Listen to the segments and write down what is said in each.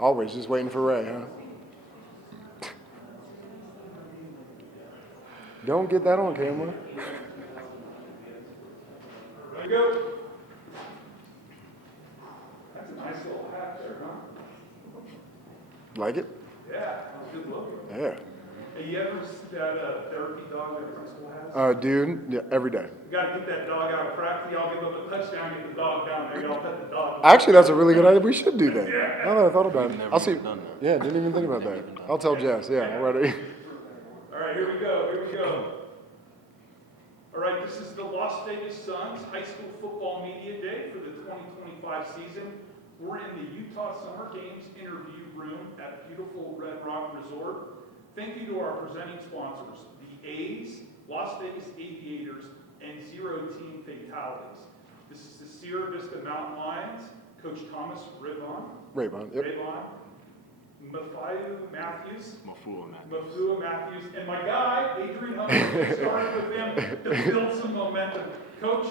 Always just waiting for Ray, huh? Don't get that on camera. Ready to go. That's a nice little hat there, huh? Like it? Yeah, good looking. Yeah. Hey, you ever see that therapy dog that Principal has? Dude, yeah, every day. You gotta get that dog out of practice. Y'all give up a touchdown, get the dog down there. Y'all pet the dog. Actually, that's a really good idea. We should do that. Yeah. Now that I thought about it. Never I'll see. even done that. Yeah, didn't even think about that. I'll tell Jess. Yeah, already. All right, here we go. Here we go. All right, this is the Las Vegas Suns High School Football Media Day for the 2025 season. We're in the Utah Summer Games interview room at beautiful Red Rock Resort. Thank you to our presenting sponsors, the A's, Las Vegas Aviators, and Zero Team Fatalities. This is the Sierra Vista Mountain Lions, Coach Thomas Rayvon, yep. Mafua Matthews, and my guy, Adrian Hunter, started with him to build some momentum. Coach,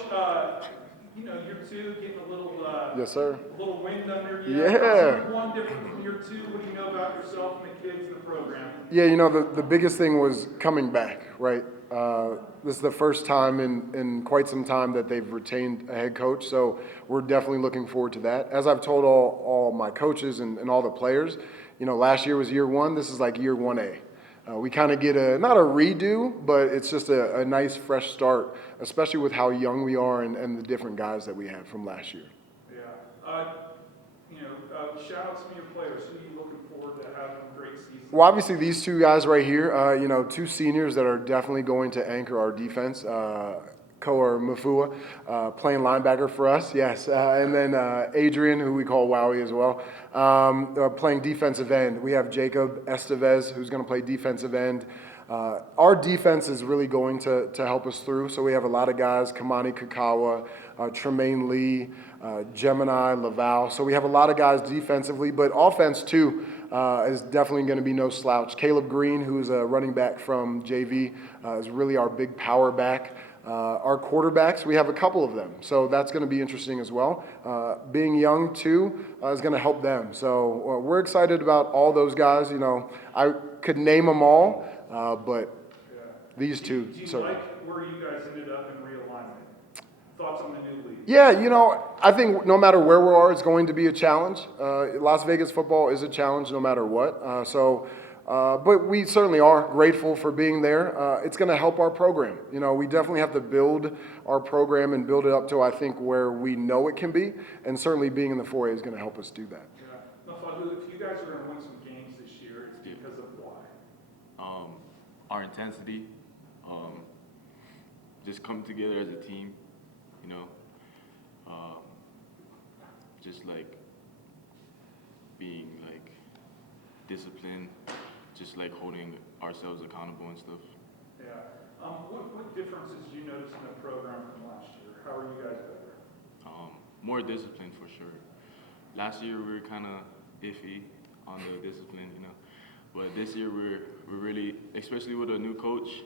year two, getting a little, Yes, sir. a little wind under you. Yeah. Year one different from year two. What do you know about yourself and the kids and the program? Yeah, the biggest thing was coming back, right? This is the first time in quite some time that they've retained a head coach, so we're definitely looking forward to that. As I've told all my coaches and all the players, last year was year one. This is like year 1A. We kind of get not a redo, but it's just a nice fresh start, especially with how young we are and the different guys that we had from last year. Yeah. Shout out some of your players. Who are you looking forward to having a great season? Well, obviously these two guys right here, two seniors that are definitely going to anchor our defense. Koa Mafua, playing linebacker for us, yes. And then Adrian, who we call Wowie as well, playing defensive end. We have Jacob Estevez, who's going to play defensive end. Our defense is really going to help us through. So we have a lot of guys, Kamani Kakawa, Tremaine Lee, Gemini, Laval. So we have a lot of guys defensively, but offense too is definitely going to be no slouch. Caleb Green, who's a running back from JV, is really our big power back. Our quarterbacks, we have a couple of them, so that's going to be interesting as well. Being young too is going to help them. So we're excited about all those guys. I could name them all, but these two. Do you like where you guys ended up in realignment? Thoughts on the new league? Yeah, I think no matter where we are, it's going to be a challenge. Las Vegas football is a challenge no matter what. But we certainly are grateful for being there. It's going to help our program. We definitely have to build our program and build it up to, I think, where we know it can be. And certainly being in the 4A is going to help us do that. Yeah. If you guys are going to win some games this year, it's because of why? Our intensity, just come together as a team, just like being like disciplined, just like holding ourselves accountable and stuff. Yeah. What differences did you notice in the program from last year? How are you guys better? More disciplined for sure. Last year we were kind of iffy on the discipline, but this year we're really, especially with a new coach,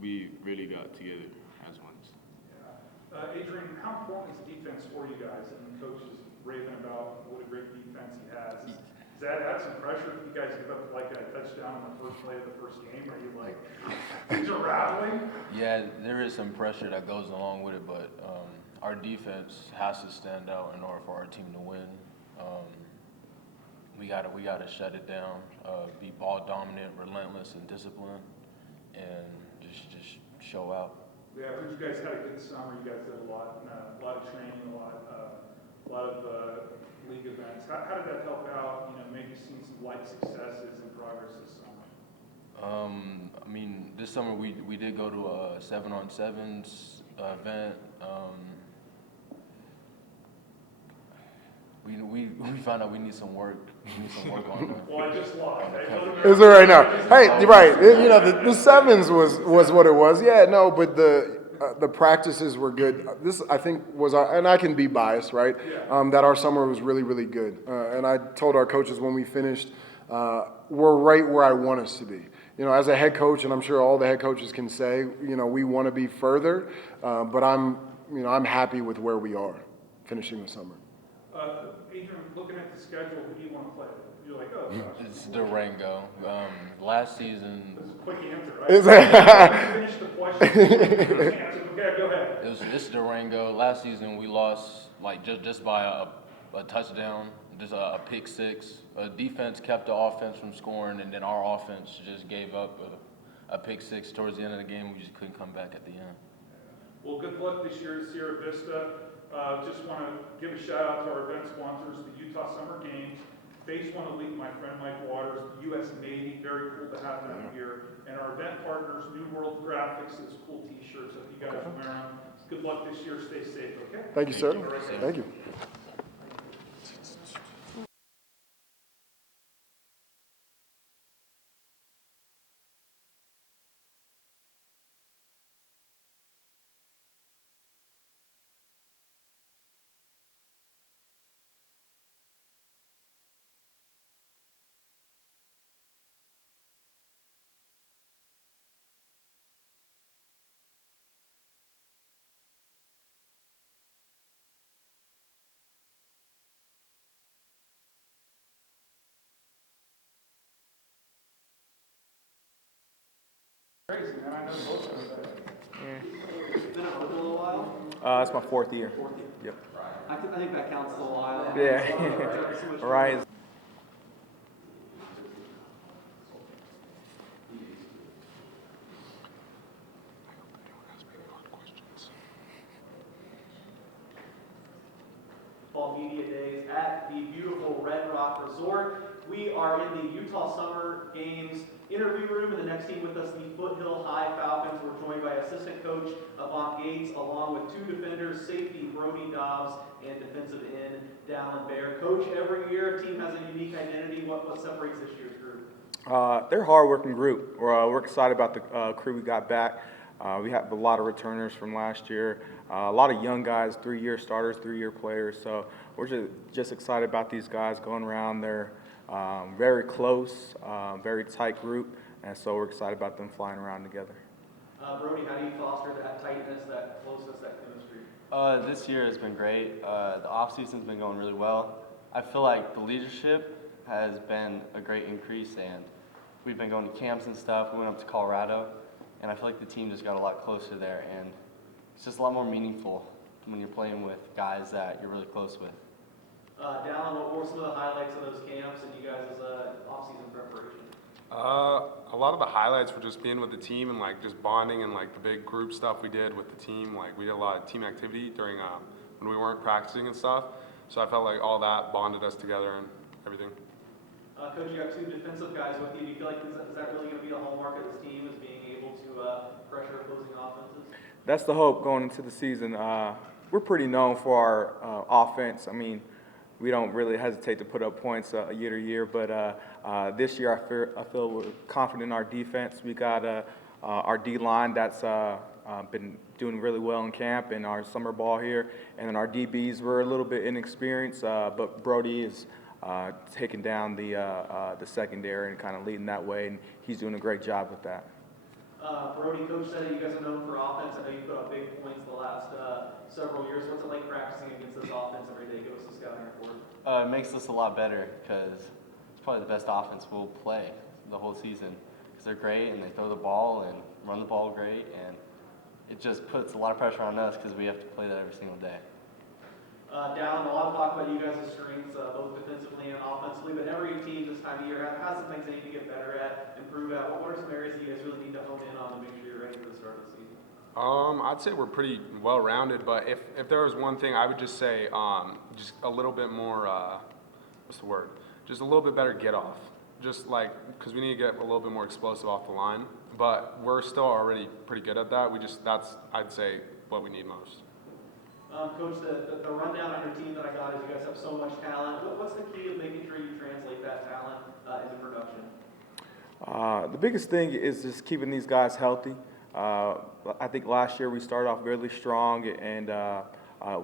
we really got together as ones. Yeah. Adrian, how important is defense for you guys? And the coach is raving about what a great defense he has. Does that add some pressure if you guys give up like a touchdown in the first play of the first game? Are you like, things are rattling? Yeah, there is some pressure that goes along with it, but our defense has to stand out in order for our team to win. We gotta shut it down, be ball dominant, relentless, and disciplined, and just show out. Yeah, I heard you guys had a good summer. You guys did a lot of training, a lot of league events. How did that help out? Maybe seeing some light successes and progress this summer. This summer we did go to a 7-on-7s event. We found out we need some work. We need some work on that. Well, I just lost. Is it right now? Hey, you're right. The sevens was what it was. Yeah, no, but the practices were good. This, I think, was and I can be biased, right? Yeah. That our summer was really, really good. And I told our coaches when we finished, we're right where I want us to be. As a head coach, and I'm sure all the head coaches can say, we want to be further. But I'm happy with where we are finishing the summer. Adrian, looking at the schedule, who do you want to play? You're like, oh gosh. It's Durango. Last season, That's a quick answer, right? Finish the question. Okay, go ahead. it's Durango. Last season we lost like just by a touchdown, just a pick six. Defense kept the offense from scoring, and then our offense just gave up a pick six towards the end of the game. We just couldn't come back at the end. Well, good luck this year at Sierra Vista. Just want to give a shout out to our event sponsors, the Utah Summer Games, Phase 1 Elite, my friend Mike Waters, the U.S. Navy, very cool to have them here, and our event partners, New World Graphics, those cool t-shirts that you guys wear them. Good luck this year, stay safe, okay? Thank you, sir. All right, Thank you. Crazy, man, I know both of them. Been at Foothill a little while? It's my fourth year. Yep. I think that counts as a while. Yeah. So much Right. Football Media Days at the beautiful Red Rock Resort. We are in the Utah Summer Games interview room, and the next team with us, the Foothill High Falcons. We're joined by assistant coach Avant Gates, along with two defenders, safety Brody Dobbs and defensive end Dallin Bear. Coach, every year a team has a unique identity. What separates this year's group? They're a hard-working group. We're excited about the crew we got back. We have a lot of returners from last year, a lot of young guys, 3-year starters, 3-year players. So we're just excited about these guys going around. They're very close, very tight group, and so we're excited about them flying around together. Brody, how do you foster that tightness, that closeness, that chemistry? This year has been great. The off-season's been going really well. I feel like the leadership has been a great increase, and we've been going to camps and stuff. We went up to Colorado, and I feel like the team just got a lot closer there, and it's just a lot more meaningful when you're playing with guys that you're really close with. Dallin, what were some of the highlights of those camps and you guys' off-season preparation? A lot of the highlights were just being with the team and like just bonding and like the big group stuff we did with the team. Like we did a lot of team activity during when we weren't practicing and stuff. So I felt like all that bonded us together and everything. Coach, you got two defensive guys with you. Do you feel like is that really going to be the hallmark of this team, is being able to pressure opposing offenses? That's the hope going into the season. We're pretty known for our offense. I mean, we don't really hesitate to put up points year to year, but this year I feel we're confident in our defense. We got our D-line that's been doing really well in camp and our summer ball here, and then our DBs were a little bit inexperienced, but Brody is taking down the secondary and kind of leading that way, and he's doing a great job with that. Brody, Coach said that you guys are known for offense. I know you put up big points the last several years. What's it like practicing against this offense every day? Give us a scouting report. It makes us a lot better because it's probably the best offense we'll play the whole season because they're great and they throw the ball and run the ball great, and it just puts a lot of pressure on us because we have to play that every single day. Dallin, a lot of talk about you guys' strengths, both defensively and offensively, but every team this time of year has some things they need to get better at, improve at. What are some areas that you guys really need to hone in on to make sure you're ready for the start of the season? I'd say we're pretty well rounded, but if there was one thing, I would just say just a little bit more. What's the word? Just a little bit better get off. Just like because we need to get a little bit more explosive off the line, but we're still already pretty good at that. That's I'd say what we need most. Coach, the rundown on your team that I got is you guys have so much talent. What's the key of making sure you translate that talent into production? The biggest thing is just keeping these guys healthy. I think last year we started off really strong and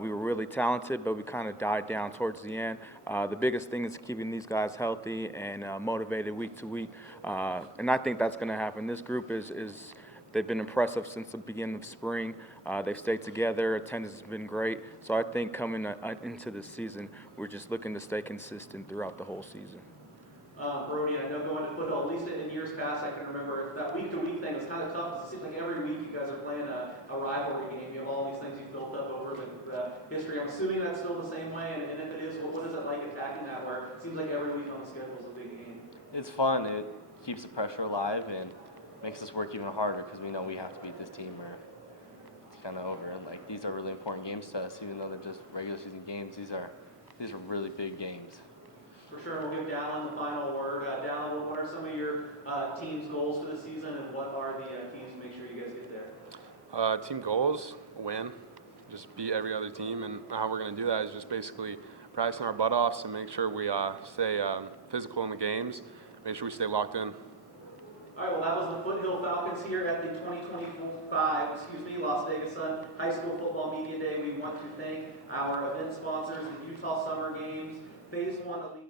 we were really talented, but we kind of died down towards the end. The biggest thing is keeping these guys healthy and motivated week to week, and I think that's going to happen. This group is They've been impressive since the beginning of spring. They've stayed together. Attendance has been great. So I think coming into the season, we're just looking to stay consistent throughout the whole season. Brody, I know going to Foothill, at least in years past, I can remember that week-to-week thing was kind of tough. It seems like every week you guys are playing a rivalry game. You have all these things you've built up over the history. I'm assuming that's still the same way, and if it is, what is it like attacking that where it seems like every week on the schedule is a big game? It's fun. It keeps the pressure alive and makes us work even harder because we know we have to beat this team or it's kind of over. And like these are really important games to us, even though they're just regular season games. These are really big games. For sure, we'll give Dallin the final word. Dallin, what are some of your team's goals for the season, and what are the keys to make sure you guys get there? Team goals, win, just beat every other team, and how we're going to do that is just basically practicing our butt offs and make sure we stay physical in the games, make sure we stay locked in. All right, well, that was the Foothill Falcons here at the 2025, Las Vegas Sun High School Football Media Day. We want to thank our event sponsors, the Utah Summer Games, Phase 1 Elite.